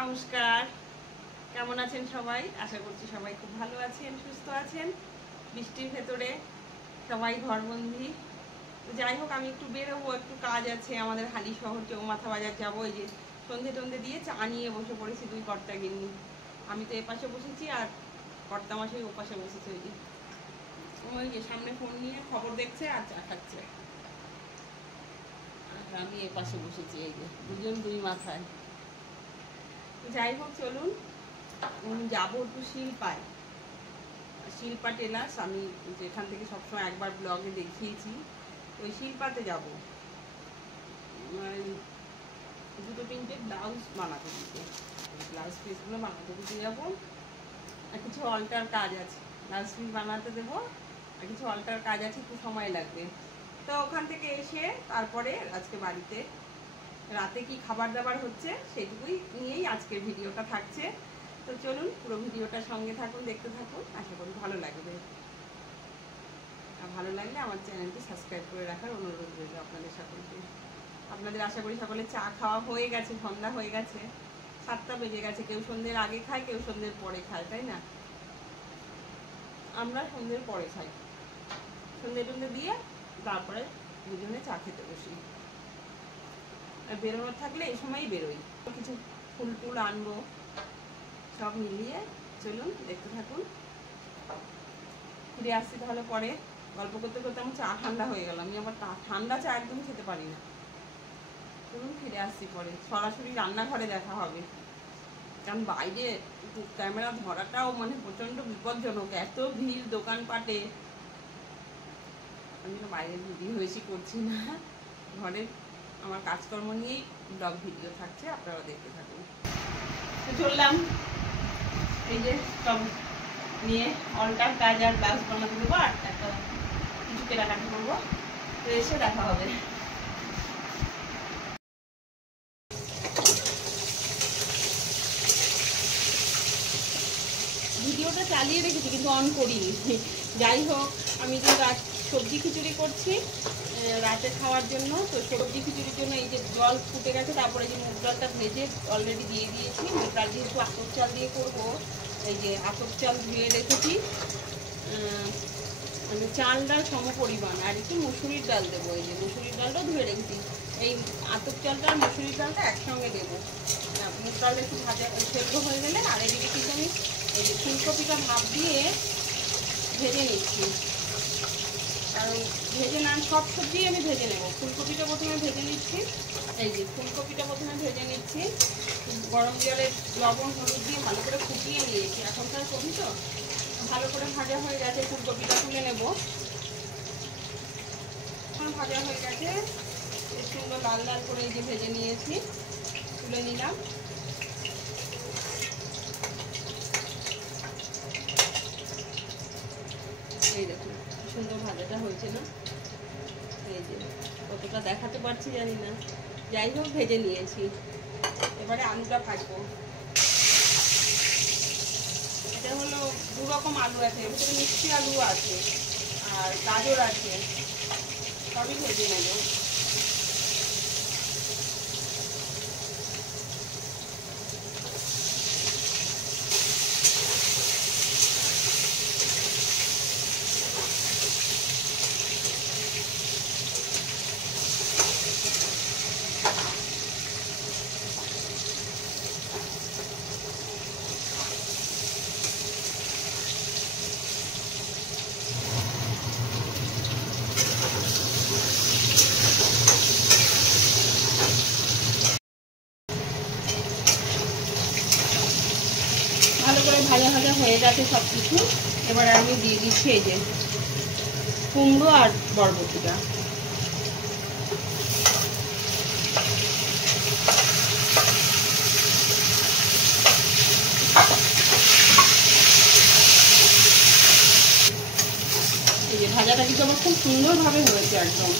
নমস্কার, কেমন আছেন সবাই? আশা করছি সবাই খুব ভালো আছেন, সুস্থ আছেন। বৃষ্টির ভেতরে সবাই ঘরবন্দি। যাই হোক, আমি একটু বেরোবো, একটু কাজ আছে আমাদের হালি শহর চৌমাথা বাজার যাবো। এই যে সন্ধে টন্ধে দিয়ে চা নিয়ে বসে পড়েছি দুই কর্তা গিন্নি। আমি তো এপাশে বসেছি আর কর্তা মাসে ওপাশে বসেছে। ওই যে সামনে ফোন নিয়ে খবর দেখছে আর চা খাচ্ছে, আর আমি এপাশে বসেছি। এই যে দুজন দুই মাথায়। যাই হোক, চলুন যাবো একটু শিল্পায়। শিল্পা টেলার্স, আমি যেখান থেকে সবসময় একবার ব্লগে দেখিয়েছি, ওই শিল্পাতে যাব। দুটো তিনটে ব্লাউজ বানাতে দিতে, ব্লাউজ পিসগুলো বানাতে দিতে যাবো। আর কিছু অল্টার কাজ আছে, ব্লাউজ পিস বানাতে দেবো, আর কিছু অল্টার কাজ আছে, একটু সময় লাগবে। তো ওখান থেকে এসে তারপরে আজকে বাড়িতে রাতে কি খাবার দাবার হচ্ছে সেটুকুই নিয়েই আজকের ভিডিওটা থাকছে। তো চলুন পুরো ভিডিওটার সঙ্গে থাকুন, দেখতে থাকুন, আশা করি ভালো লাগবে। আর ভালো লাগলে আমার চ্যানেলটি সাবস্ক্রাইব করে রাখার অনুরোধ রইল আপনাদের সকলকে। আপনাদের আশা করি সকলে চা খাওয়া হয়ে গেছে, সন্ধ্যা হয়ে গেছে, 7টা বেজে গেছে। কেউ সন্ধ্যের আগে খায়, কেউ সন্ধ্যের পরে খায়, তাই না? আমরা সন্ধ্যের পরে খাই। সন্ধ্যে টন্ধে দিয়ে তারপরে দুজনে চা খেতে বসি। আর বেরোনোর থাকলে এই সময়ই বেরোই, কিছু ফুল টুল আনবো, সব মিলিয়ে চলুন দেখতে থাকুন। ফিরে আসছি তাহলে পরে। গল্প করতে করতে আমার চা ঠান্ডা হয়ে গেল, আমি আবার ঠান্ডা চা একদম খেতে পারি না। চলুন ফিরে আসছি পরে, সরাসরি রান্নাঘরে দেখা হবে। কারণ বাইরে ক্যামেরা ধরাটাও মানে প্রচণ্ড বিপজ্জনক, এত ভিড় দোকানপাটে। আমি বাইরে ভিডিও বেশি করছি না, ঘরের আমার কাজকর্ম নিয়েই ব্লগ ভিডিও থাকছে, আপনারা দেখতে থাকুন। তো চললাম, এই যে সব নিয়ে অল্টার কাজ আর ব্লাউজ বানাতে দেবো, আর একটা কিছু কেনাকাটি করবো। তো এসে দেখা হবে। ভিডিওটা চালিয়ে রেখেছি কিন্তু অন করিনি। যাই হোক, আমি যে সবজি খিচুড়ি করছি রাতে খাওয়ার জন্য। তো সবজি খিচুড়ির জন্য এই যে জল ফুটে গেছে, তারপরে যে মুগ ডালটা ভেজে অলরেডি দিয়ে দিয়েছি। মুগ ডাল যেহেতু আতপ চাল দিয়ে করবো, এই যে আতপ চাল ধুয়ে রেখেছি, মানে চাল ডাল সম পরিমাণ, আর একটু মুসুরির ডাল দেবো। এই যে মুসুরির ডালটা ধুয়ে রেখেছি, এই আতপ চালটা আর মুসুরির ডালটা একসঙ্গে দেবো। মুগ ডালটা একটু ভাজা সেদ্ধ হয়ে গেলে আর এদিকে কিন্তু আমি এই যে ফুলকপিটা ভাপ দিয়ে ভেজে নিচ্ছি। কারণ ভেজে না, সব সবজি আমি ভেজে নেব। ফুলকপিটা প্রথমে ভেজে নিচ্ছি, এই যে ফুলকপিটা প্রথমে ভেজে নিচ্ছি। গরম জলে লবণ হলুদ দিয়ে ভালো করে ফুটিয়ে নিয়েছি। এখনকার কপি তো ভালো করে ভাজা হয়ে গেছে, ফুলকপিটা তুলে নেব। ভাজা হয়ে গেছে, সুন্দর লাল লাল করে এই যে ভেজে নিয়েছি, তুলে নিলাম। এই দেখুন সুন্দর ভাজাটা হয়েছে না? এই যে কতটা দেখাতে পারছি জানি না, যাই হোক ভেজে নিয়েছি। এবারে আলুটা ভাজবো। এটা হলো দু রকম আলু আছে, এর ভিতরে মিষ্টি আলু আছে আর গাজর আছে, সবই ভেজে নেব। ভালো করে ভাজা ভাজা হয়ে গেছে সব কিছু। এবারে আমি দিয়ে দিচ্ছি এই যে কুমড়ো আর বরবটিটা। এই যে ভাজাটা কিন্তু আমার খুব সুন্দরভাবে হয়েছে একদম।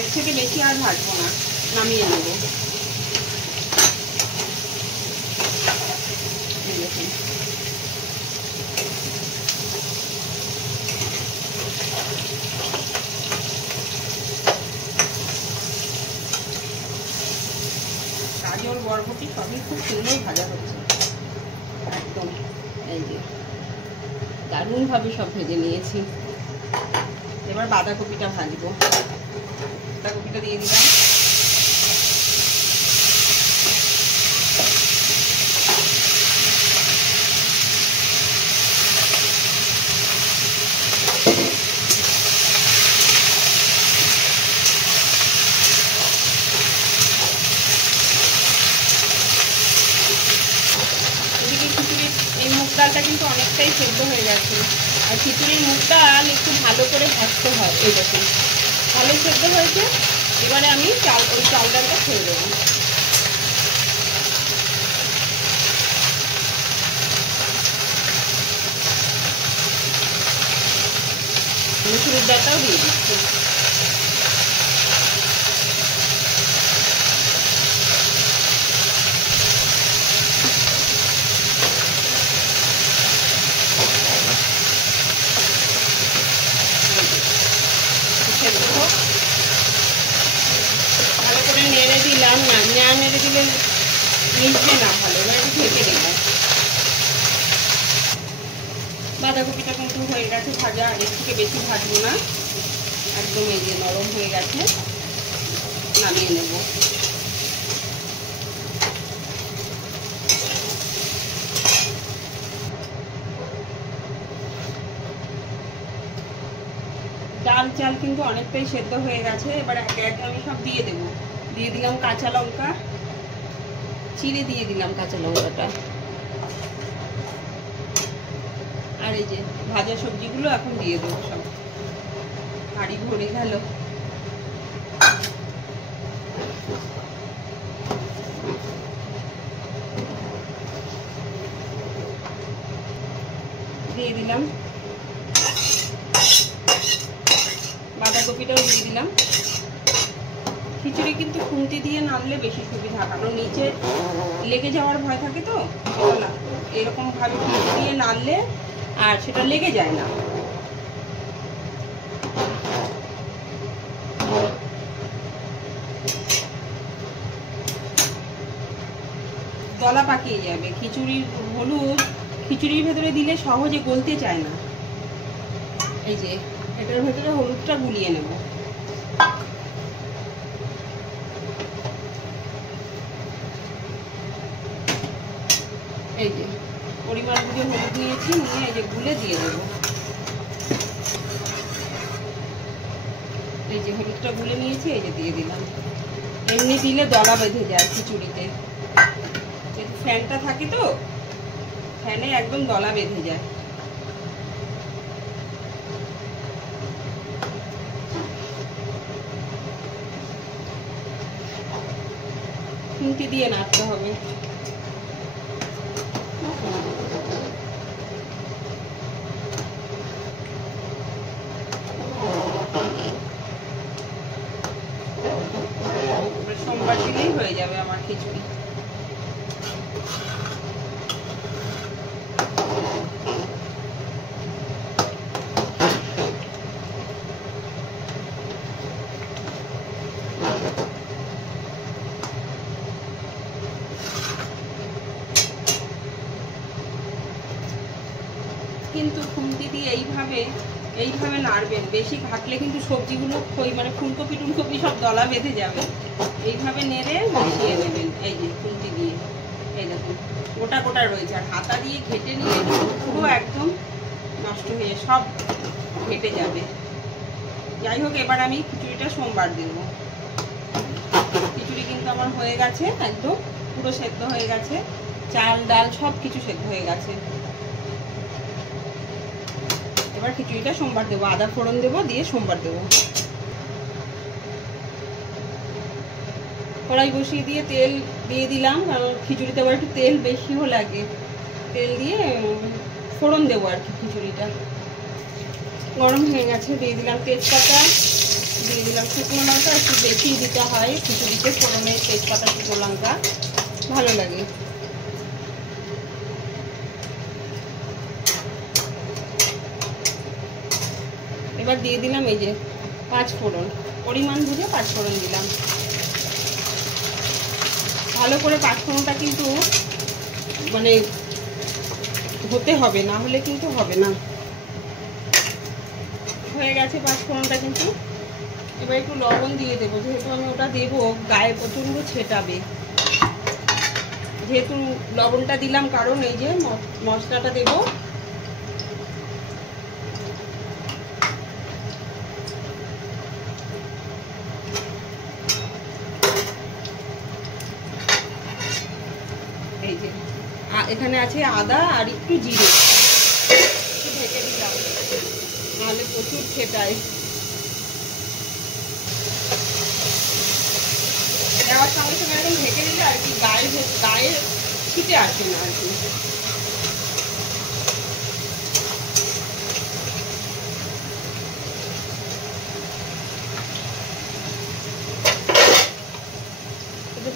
এর থেকে বেশি আর ভাজবো না, নামিয়ে নেব। গাজর বরবটি সবই খুব সুন্দর সুন্দর ভাজা হচ্ছে একদম। এই যে দারুণভাবে সব ভেজে নিয়েছি। এবার বাঁধাকপিটা ভাজবো। বাঁধাকপিটা দিয়ে দিলাম। ডালটা কিন্তু অনেকটাই সেদ্ধ হয়ে গেছে। আর খিচুড়ির মুগ ডাল একটু ভালো করে ভাজতে হয়। এই দেখুন ভালো সেদ্ধ হয়েছে। এবারে আমি ওই চাল ডালটা ছেড়ে দেবো। মুসুরির ডালটাও দিয়ে দিচ্ছি। ভালো করে নেড়ে দিলাম। না নেড়ে দিলে মিশবে না ভালো। এবার একটু ঢেকে দিলাম। বাঁধাকপিটা কিন্তু হয়ে গেছে ভাজা। আর এর থেকে বেশি ভাজবো না, একদম এই যে নরম হয়ে গেছে। নামিয়ে নেব। ডাল চাল কিন্তু অনেকটাই সেদ্ধ হয়ে গেছে। এবার একে একে আমি সব দিয়ে দেবো। দিয়ে দিলাম কাঁচা লঙ্কা, চিড়ে দিয়ে দিলাম কাঁচা লঙ্কাটা। আর এই যে ভাজা সবজিগুলো এখন দিয়ে দেবো সব। হাঁড়ি ভরে গেল। দিয়ে দিলাম বাঁধাকপিটাও দিয়ে দিলাম। খিচুড়ি কিন্তু খুন্তি দিয়ে নাড়লে বেশি সুবিধা, কারণ নিচে লেগে যাওয়ার ভয় থাকে। তো এরকম ভাবে খুন্তি দিয়ে নাড়লে আর সেটা লেগে যায় না। দলা পাকিয়ে যাবে। খিচুড়ির হলুদ খিচুড়ির ভেতরে দিলে সহজে গলতে চায় না। এই যে এটার ভেতরে হলুদটা গুলিয়ে নেব। এই যে পরিমাণ বুঝে হলুদ নিয়েছি, নিয়ে এই যে গুলে দিয়ে দেব। এই যে হলুদটা গুলে নিয়েছি, এই যে দিয়ে দিলাম। এমনি দিলে দলা বেঁধে যায় খিচুড়িতে। ফ্যানটা থাকে তো, ফ্যানে একদম দলা বেঁধে যায়। খুন্তি দিয়ে নাড়তে হবে। সোমবার দিলেই হয়ে যাবে আমার খিচুড়ি। কিন্তু খুন্তি দিয়ে এইভাবে নাড়বেন। বেশি ঘাটলে কিন্তু সবজিগুলো মানে ফুলকপি টুলকপি সব দলা বেঁধে যাবে। এইভাবে নেড়ে মিশিয়ে নেবেন। এই যে খুন্তি দিয়ে এই দেখুন গোটা গোটা রয়েছে। আর হাতা দিয়ে ঘেটে নিয়ে পুরো একদম নষ্ট হয়ে সব ঘেটে যাবে। যাই হোক, এবার আমি খিচুড়িটা সোমবার দেব। খিচুড়ি কিন্তু আমার হয়ে গেছে, একদম পুরো সেদ্ধ হয়ে গেছে। চাল ডাল সব কিছু সেদ্ধ হয়ে গেছে। এবার খিচুড়িটা সোমবার দেবো। আদা ফোড়ন দেবো, দিয়ে সোমবার দেবো। কড়াই বসিয়ে দিয়ে তেল দিয়ে দিলাম, কারণ খিচুড়িতে আবার একটু তেল বেশিও লাগে। তেল দিয়ে ফোড়ন দেবো আর কি। খিচুড়িটা গরম হয়ে গেছে। দিয়ে দিলাম তেজপাতা, দিয়ে দিলাম শুকনো লঙ্কা। একটু বেশি দিতে হয় খিচুড়িতে ফোড়নে, তেজপাতা শুকনো লঙ্কা ভালো লাগে। এবার দিয়ে দিলাম এই যে 5 ফোড়ন। পরিমাণ বুঝে 5 ফোড়ন দিলাম। ভালো করে 5 ফোড়নটা কিন্তু মানে হতে হবে, না হলে কিন্তু হবে না। হয়ে গেছে পাঁচফোড়নটা কিন্তু। এবার একটু লবণ দিয়ে দেবো, যেহেতু আমি ওটা দেবো গায়ে প্রচণ্ড ছেটাবে, যেহেতু লবণটা দিলাম কারণ এই যে মশলাটা দেবো। এই যে এখানে আছে আদা আর একটু জিরে, ঢেকে দিলাম, নাহলে প্রচুর ছেটায়। দেওয়ার সঙ্গে সঙ্গে এখন ঢেকে দিলে আর কি গায়ে ছিটে আসে না আর কি।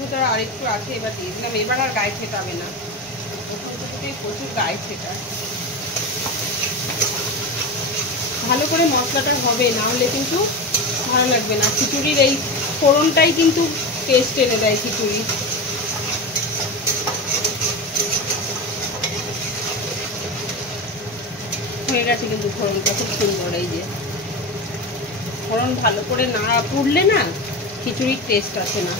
ভেতরে আর একটু আছে, এবার দিয়ে দিলাম। এবার আর গায়ে ছেটাবে না, ওখান থেকে প্রচুর গায়ে ছেটায়। ভালো করে মশলাটা হবে, না হলে কিন্তু ভালো লাগবে না। খিচুড়ির এই ফোড়নটাই কিন্তু টেস্ট এনে দেয় খিচুড়ি। হয়ে গেছে কিন্তু ফোড়নটা খুব সুন্দর। এই যে ফোড়ন ভালো করে না পুড়লে না খিচুড়ির টেস্ট আসে না।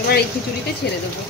এবার এই খিচুড়িতে ছেড়ে দেবো।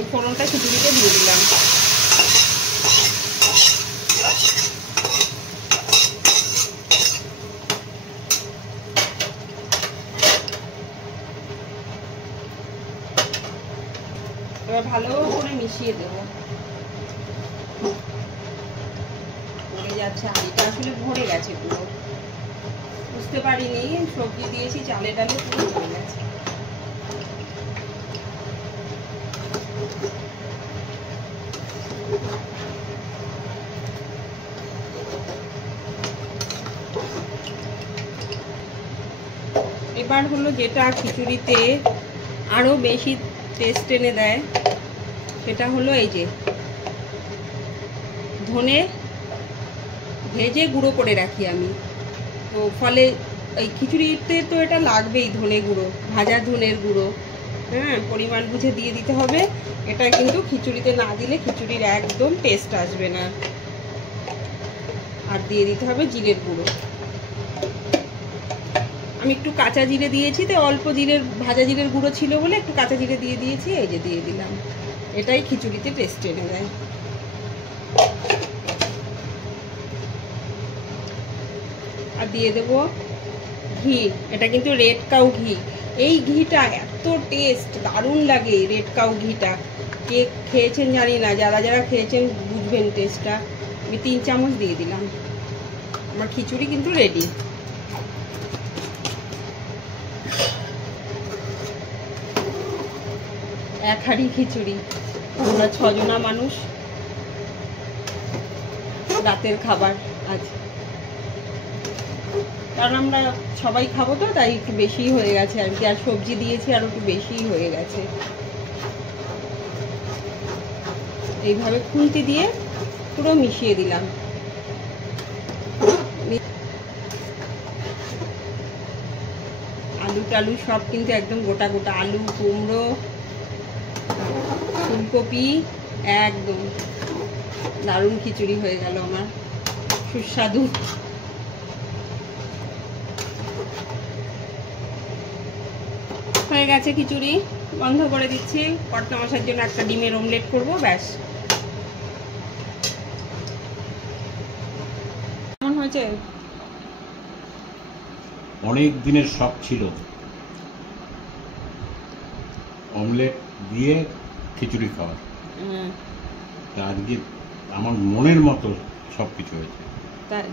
এই ফোড়নটা খিচুড়িতে দিয়ে দিলাম। এবার ভালো করে মিশিয়ে দেবো। ভরে যাচ্ছে, হাঁড়িটা আসলে ভরে গেছে পুরো, বুঝতে পারিনি। সবজি দিয়েছি, চালে ডালে পুরো ভরে গেছে। এবার হলো যেটা খিচুড়িতে আরো বেশি টেস্ট এনে দেয়, সেটা হলো এই যে ধনে ভেজে গুঁড়ো করে রাখি আমি। তো ফলে এই খিচুড়িতে তো এটা লাগবেই, ধনে গুঁড়ো, ভাজা ধনের গুঁড়ো। হ্যাঁ, পরিমাণ বুঝে দিয়ে দিতে হবে। এটা কিন্তু খিচুড়িতে না দিলে খিচুড়ির একদম টেস্ট আসবে না। আর দিয়ে দিতে হবে জিরের গুঁড়ো। আমি একটু কাঁচা জিরে দিয়েছি, তো অল্প জিরের ভাজা জিরের গুঁড়ো ছিল বলে একটু কাঁচা জিরে দিয়ে দিয়েছি। এই যে দিয়ে দিলাম, এটাই খিচুড়িতে টেস্ট এনে দেয়। আর দিয়ে দেবো ঘি। এটা কিন্তু রেড কাউ ঘি। এই ঘিটা এত টেস্ট, দারুণ লাগে রেড কাউ ঘিটা। কে খেয়েছেন জানি না, যারা যারা খেয়েছেন বুঝবেন টেস্টটা। আমি 3 চামচ দিয়ে দিলাম। আমার খিচুড়ি কিন্তু রেডি। এক হাঁড়ি খিচুড়ি, আমরা 6 জনা মানুষ, রাতের খাবার আজ। কারণ আমরা সবাই খাবো তো, তাই একটু বেশি হয়ে গেছে আর কি। আর সবজি দিয়েছি, আরো একটু বেশি হয়ে গেছে। এইভাবে খুন্তি দিয়ে পুরো মিশিয়ে দিলাম। আলু টালু সব কিন্তু একদম গোটা গোটা, আলু, কুমড়ো, ফুলকপি, একদম দারুণ খিচুড়ি হয়ে গেল আমার, সুস্বাদু। হয়ে গেছে খিচুড়ি, বন্ধ করে দিচ্ছি। কর্তা মশাইয়ের জন্য একটা ডিমের অমলেট করবো, ব্যাস। কেমন হয়েছে? অনেক দিনের শখ ছিল অমলেট দিয়ে খিচুড়ি খাওয়ার। হ্যাঁ, তা আজকে আমার মনের মতো সব কিছু হয়েছে। তাই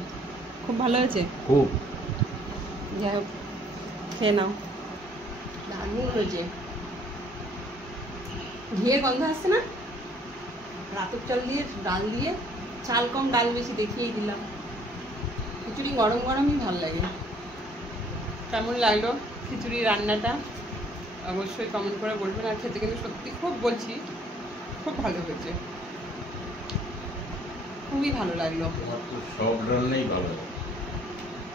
খুব ভালো হয়েছে। খুব যাই হোক, খেয়ে নাও, দারুণ হয়েছে। ঘিয়ের গন্ধ আসছে না? রাতের চাল দিয়ে ডাল দিয়ে, চাল কম ডাল বেশি দেখিয়েই দিলাম। খিচুড়ি গরম গরমই ভালো লাগে। কেমন লাগলো খিচুড়ি রান্নাটা অবশ্যই কমেন্ট করে বলবেন। আর খেতে কিন্তু সত্যি খুব বলছি, খুব ভালো হয়েছে, খুবই ভালো লাগলো। তোমার তো সব রান্নাই ভালো লাগে,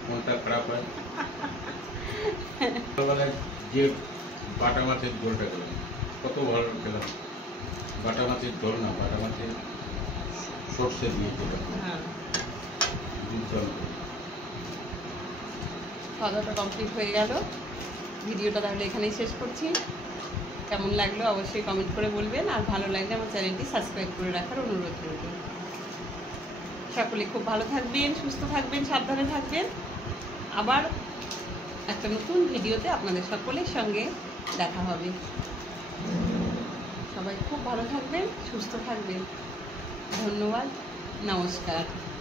কোনটা খারাপ হয়? ছোটবেলায় যে বাটা মাছের ঝোলটা খেলাম কত ভালো খেলাম। বাটা মাছের ঝোল না, বাটা মাছের সর্ষে দিয়ে খেলাম, হ্যাঁ, দুর্দান্ত। খাওয়া দাওয়াটা কমপ্লিট হয়ে গেল। ভিডিওটা তাহলে এখানেই শেষ করছি। কেমন লাগলো অবশ্যই কমেন্ট করে বলবেন। আর ভালো লাগলে আমার চ্যানেলটি সাবস্ক্রাইব করে রাখার অনুরোধ রইল। সকলে খুব ভালো থাকবেন, সুস্থ থাকবেন, সাবধানে থাকবেন। আবার একটা নতুন ভিডিওতে আপনাদের সকলের সঙ্গে দেখা হবে। সবাই খুব ভালো থাকবেন, সুস্থ থাকবেন। ধন্যবাদ, নমস্কার।